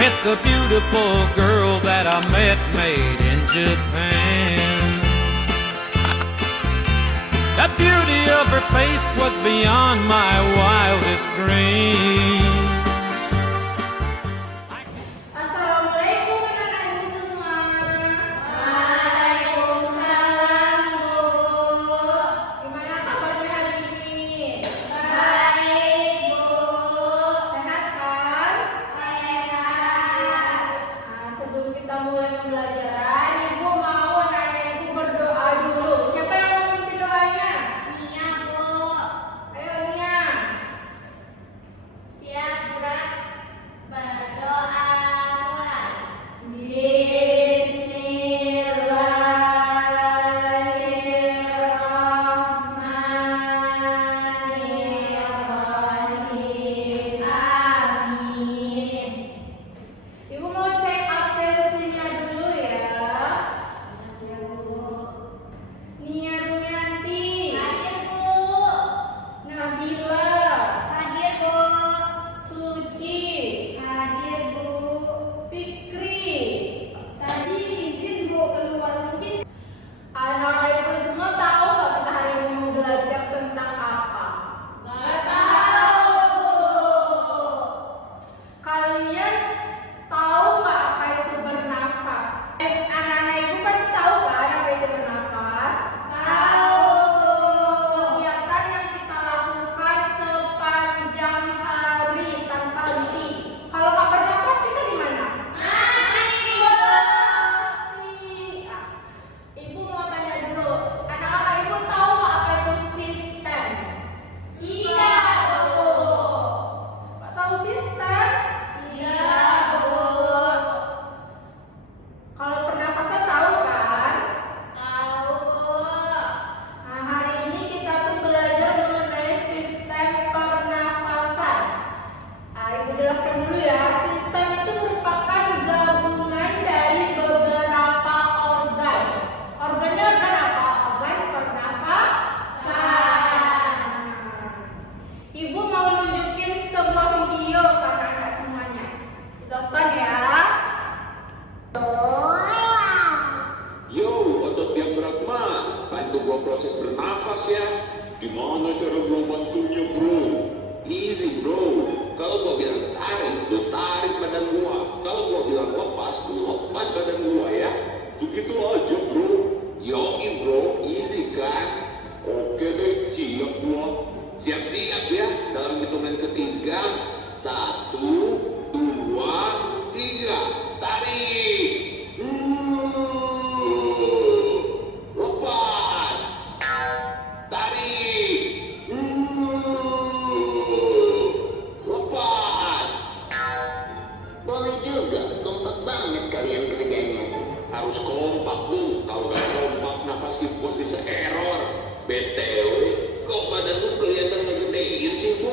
with the beautiful girl that I met made in Japan. The beauty of her face was beyond my wildest dreams. Assalamualaikum anak-anak ibu semua. Waalaikumsalam Bu. Gimana kabarnya hari ini? Baik Bu. Sehat kan? Sehat. Nah, sebelum kita mulai pembelajaran, ibu mau anak-anak ibu berdoa dulu. Siapa yang mau memimpin doanya? Nia Bu. Ayo Nia. Siap gerak. Berdoa mulai. Bismillahirrahmanirrahim. Amin. Ibu mau cek absensinya dulu ya. Nia Rumianti. Hadir Bu. Nabila. Hadir Bu. Suci. Hadir Bu. Fikri. Tadi izin Bu keluar mungkin. Anak-anak ibu semua tahu nggak kita hari ini mau belajar tentang apa? Nggak tahu. Kalian tahu nggak apa itu bernafas? Anak-anak ibu pasti tahu kan apa itu bernafas? Tahu. Kegiatan yang kita lakukan sepanjang hari tanpa henti. Kalau nggak bernafas kita gimana? Mati. Ah, Ibu mau tanya dulu. Anak-anak ibu tahu nggak apa itu sistem? Iya Bu. Tahu sistem? Iya Bu. Kalau pernafasan tahu kan? Tahu Bu. Nah, hari ini kita tuh belajar mengenai sistem pernafasan. Ibu jelaskan dulu ya. Sistem itu merupakan gabungan dari beberapa organ. Organnya organ apa? Organ pernafasan. Ibu mau nunjukin sebuah video ke anak-anak semuanya. Ditonton ya. Yo, otot diafragma, bantu gua proses bernafas ya. Gimana cara gua bantunya bro? Easy bro. Kalau gua bilang tarik, lu tarik badan gua. Kalau gua bilang lepas, lu lepas badan gua ya. Segitu aja bro. Yoi bro, easy kan? Oke deh, siap gua. Siap-siap ya, dalam hitungan ketiga. 1, 2, 3, tarik. Lepas. Tarik. Lepas. Boleh juga, kompak banget kalian kerjanya. Harus kompak bu, kalau gak kompak nafas si bos bisa error. BTW, kok badan lu kelihatan ngegedein sih bu?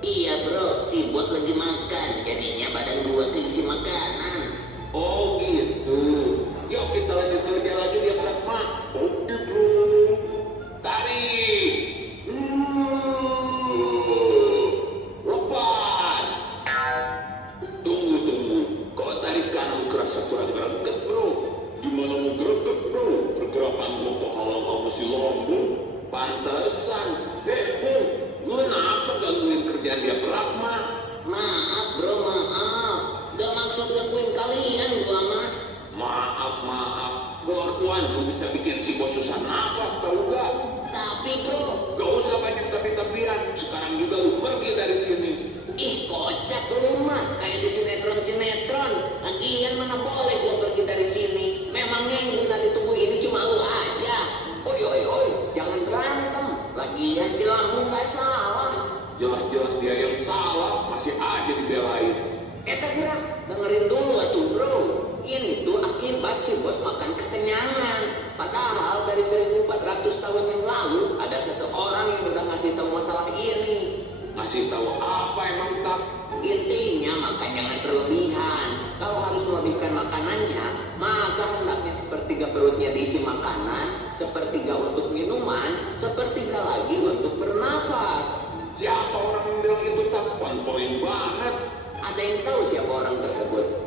Iya bro, si bos lagi makan, jadinya badan gua keisi makanan. Oh gitu. Yuk kita lanjut kerja lagi diafragma. Oke bro. Tarik. Lepas. Tunggu. Kok tarikan lu kerasa kurang greget bro? Gimana mau greget bro? Pergerakan gua kehalang sama si lambung. Pantesan. Bung, lu kenapa gangguin kerjaan diafragma? Maaf bro, maaf. Gak maksud gangguin kalian gua mah. Maaf. Kelakuan lu bisa bikin si bos susah nafas tau gak? Tapi bro, Gak usah banyak tapi-tapian. Sekarang juga lu pergi dari sini. ih kocak lu mah, kayak di sinetron. Lagian mana boleh gua pergi dari sini. Memangnya yang guna ditunggu ini cuma lu aja. Oi, Jangan berantem. Lagian si lambung gak salah. jelas-jelas dia yang salah, masih aja dibelain. Kira dengerin dulu atuh bro. Ini tuh akibat si bos makan kekenyangan. Padahal dari 1400 tahun yang lalu ada seseorang yang udah ngasih tahu masalah ini. Ngasih tahu apa emang tak? Intinya makan jangan berlebihan. Kalau harus melebihkan makanannya, maka hendaknya sepertiga perutnya diisi makanan, sepertiga untuk minuman, sepertiga lagi untuk bernafas. Siapa orang yang bilang itu tak? One point banget. Ada yang tahu siapa orang tersebut?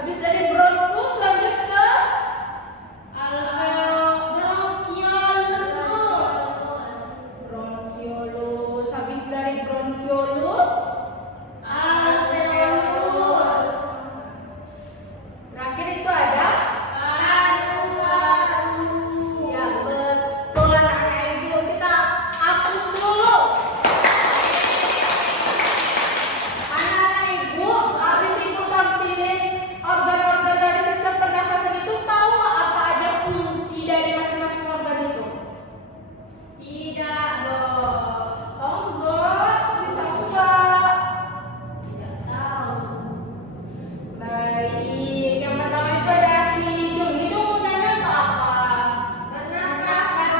Habis dari bronkus lanjut ke bronkiolus. Bronkiolus. Habis dari bronkiolus alveolus. Terakhir itu ada paru-paru. Ya betul anak-anak ibu. Kita hapus dulu. Anak-anak ibu, habis ibu tampilin organ-organ dari sistem pernafasan itu, tahu nggak apa aja fungsi dari masing-masing organ itu? Tidak dong. Oh enggak, kok bisa enggak? Tidak tahu. Baik, yang pertama itu ada hidung. Hidung gunanya untuk apa? Bernafas.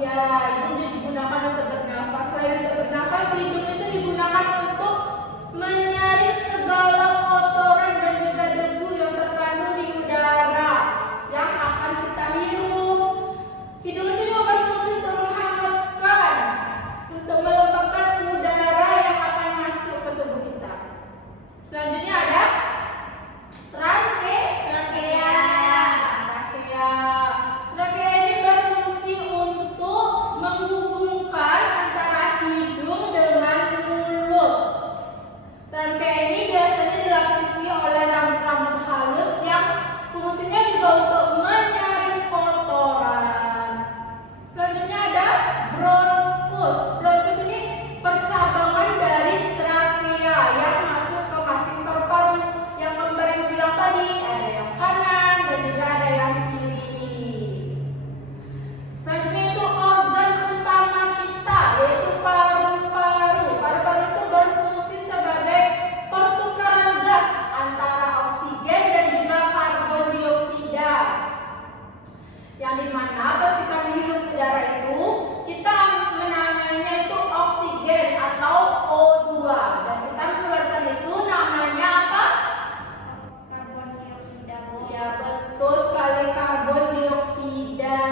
Ya, hidung digunakan untuk bernafas. Selain untuk bernafas, hidung itu digunakan untuk menyaring segala kotoran dan juga debu yang terkandung di udara yang akan kita hirup. Hidung itu juga berfungsi untuk menghangatkan, untuk melembabkan udara yang akan masuk ke tubuh kita. Selanjutnya ada trakea. Trakea ini berfungsi untuk menghubungkan antara hidung dengan mulut. Trakea ini biasanya dilapisi oleh rambut-rambut halus yang fungsinya juga untuk menyaring kotoran. Selanjutnya ada bronkus. Bronkus ini percabangan dari trakea yang masuk ke masing paru-paru. Yang kemarin ibu bilang tadi, ada yang kanan dan juga ada yang kiri. Selanjutnya itu organ utama kita, yaitu paru-paru. Paru-paru itu berfungsi sebagai pertukaran gas antara oksigen dan juga karbon dioksida. Yang dimana pas kita menghirup udara itu, kita menamainya itu oksigen atau O2, dan kita mengeluarkan itu namanya apa? Karbon dioksida. Ya betul sekali, karbon dioksida.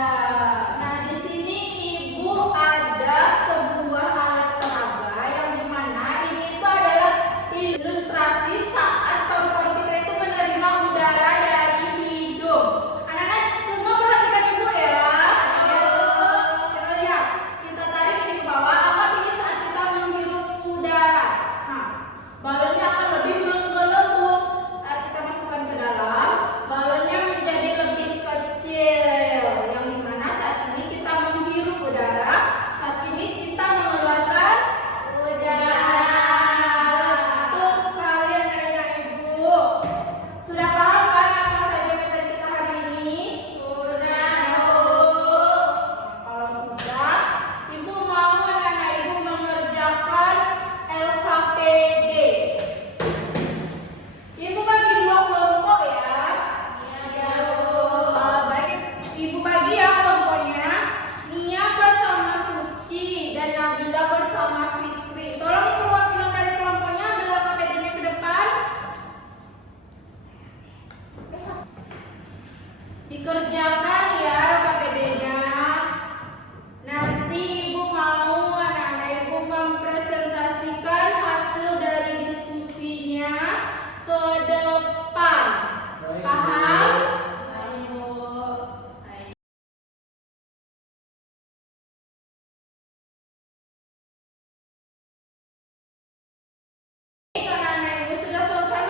Nah di sini ibu ada sebuah alat peraga yang dimana ini itu adalah ilustrasi saat paru-paru kita itu menerima udara dari hidung. Anak-anak semua perhatikan ibu ya. Kita lihat, kita tarik ini ke bawah. Anggap ini saat kita menghirup udara. Nah, balonnya akan lebih menggelembung. Saat kita masukkan ke dalam, balonnya menjadi lebih kecil. Yang dimana saat ini kita menghirup udara, saat ini kita mengeluarkan udara. Betul sekali anak-anak ibu. Sudah paham kan apa saja materi kita hari ini? Sudah, Bu. Kalau sudah, ibu mau anak-anak ibu mengerjakan LKPD. Ibu bagi dua kelompok ya. Iya, Bu. Baik, ibu bagi ya kelompoknya. Nia bersama Suci dan Nabila bersama Fitri. Tolong perwakilan dari kelompoknya ambil LKPD-nya ke depan. Dikerjakan ya LKPD-nya. Nanti ibu mau anak-anak ibu mempresentasikan hasil dari diskusinya ke depan. Paham? Ayo. Anak-anak ibu sudah selesai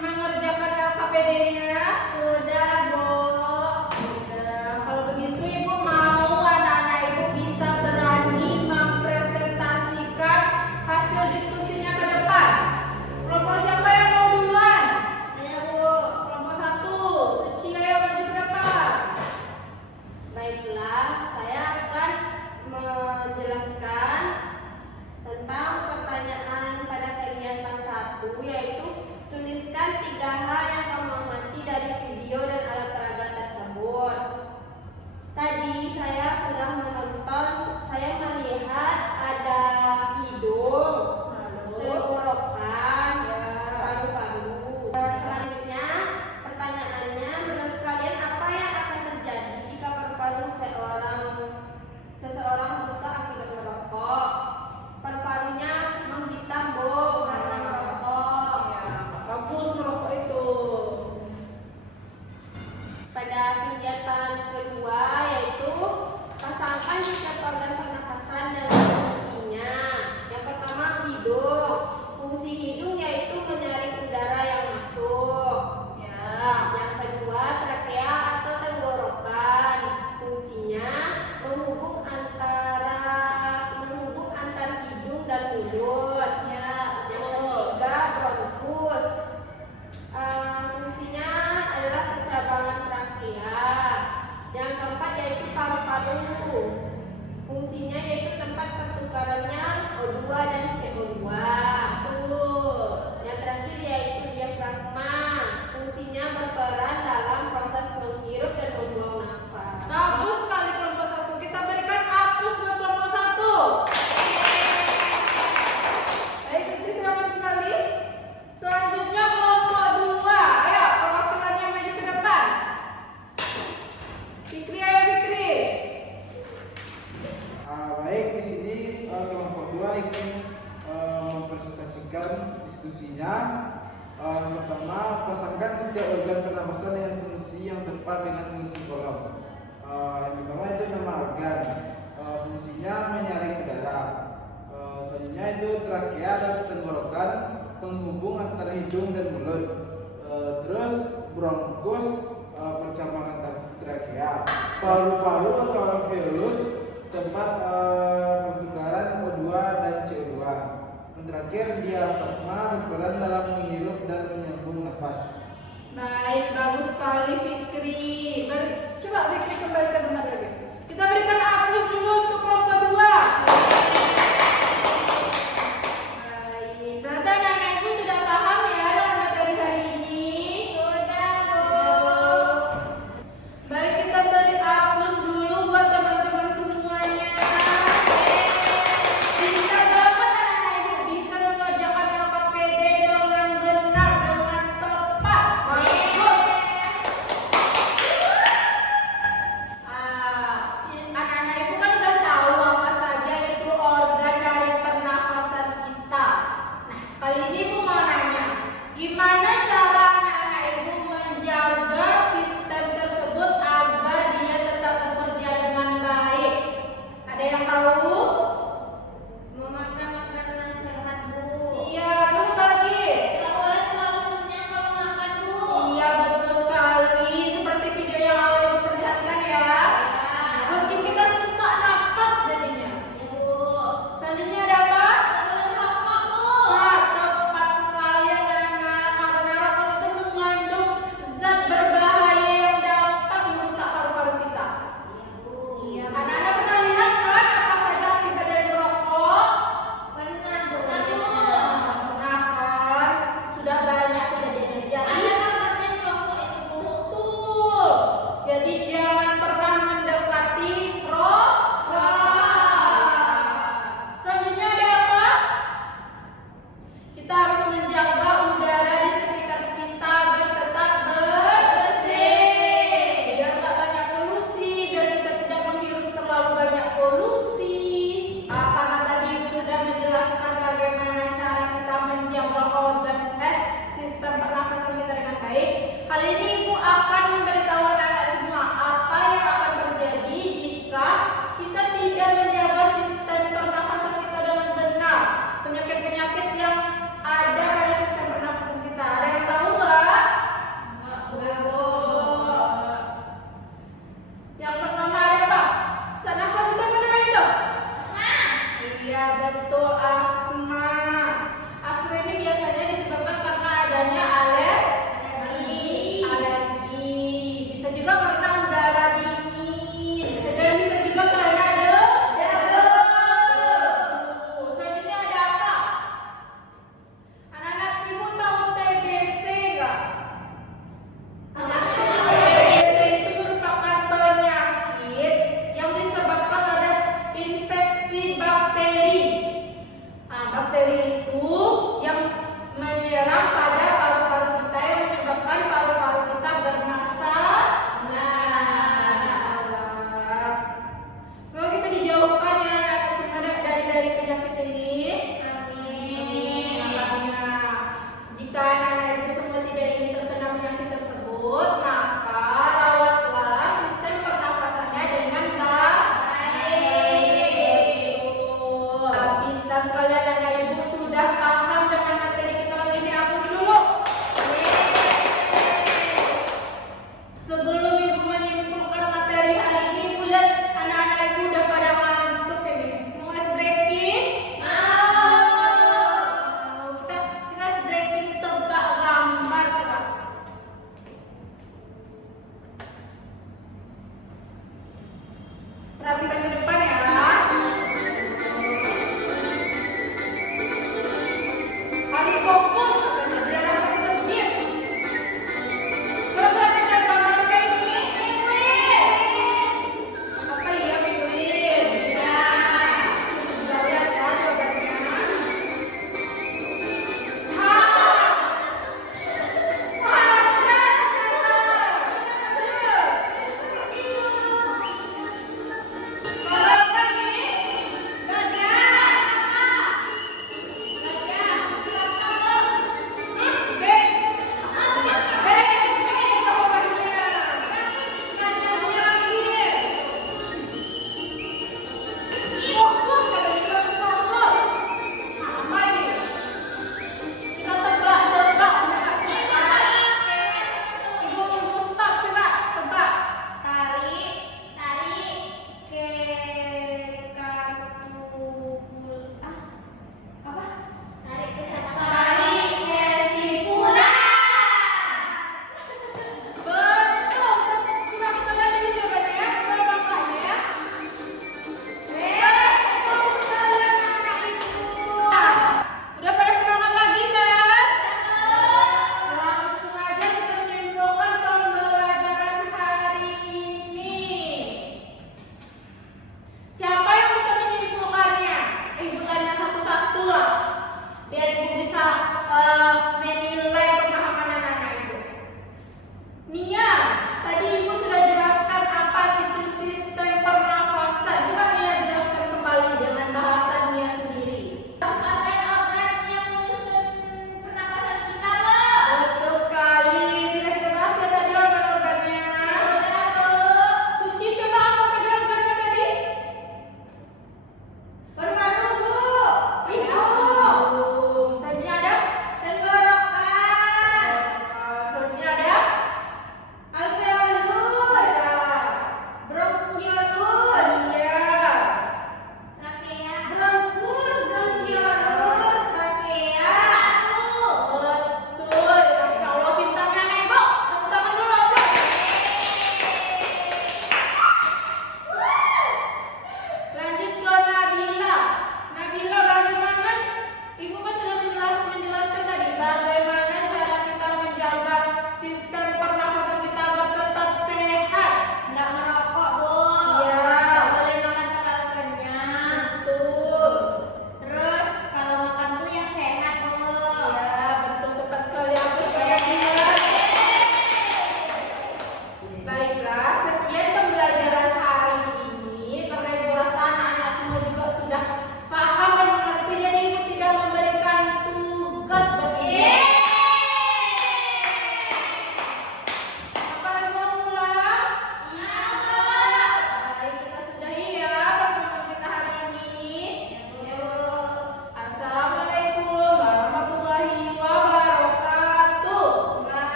mengerjakan LKPD-nya? Sudah, Bu. Sudah. Kalau begitu ibu mau anak-anak ibu bisa berani mempresentasikan hasil diskusinya ke depan. Kelompok siapa yang mau duluan? Ayo, Bu. Kelompok 1, Suci, ayo maju ke depan. Baiklah, saya akan menjelaskan tentang pertanyaan pada kegiatan 1, yaitu tuliskan 3 hal yang kamu amati dari video dan alat peraga tersebut. Tadi saya sudah menonton, saya melihat ada hidung, tenggorokan, paru-paru. Selanjutnya, pertanyaannya, menurut kalian apa yang akan terjadi jika paru-paru seseorang rusak akibat merokok? Paru-parunya menghitam, Bu, karena merokok. Ya, bagus merokok itu Fungsinya pertama, pasangkan setiap organ pernapasan dengan fungsi yang tepat dengan mengisi kolom. Yang pertama itu nama organ. Fungsinya menyaring udara. Selanjutnya itu trakea atau tenggorokan, penghubung antara hidung dan mulut. Terus bronkus, pencampangan trakea. Paru-paru atau alveolus, tempat pertukaran O2 dan CO2. Yang terakhir diafragma, berperan dalam menghirup dan menyambung nafas. Baik, bagus sekali Fikri. Coba Fikri kembali ke tempat lagi. Kita berikan aplaus dulu untuk kelompok 2. Baik, berarti anak-anak ibu sudah paham ya dengan materi hari ini? Sudah, Bu. Baik, kita beri aplaus dulu buat teman-teman semuanya. Bisa dapat anak-anak ibu bisa mengerjakan LKPD dengan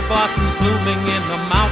cherry blossoms blooming in the mountains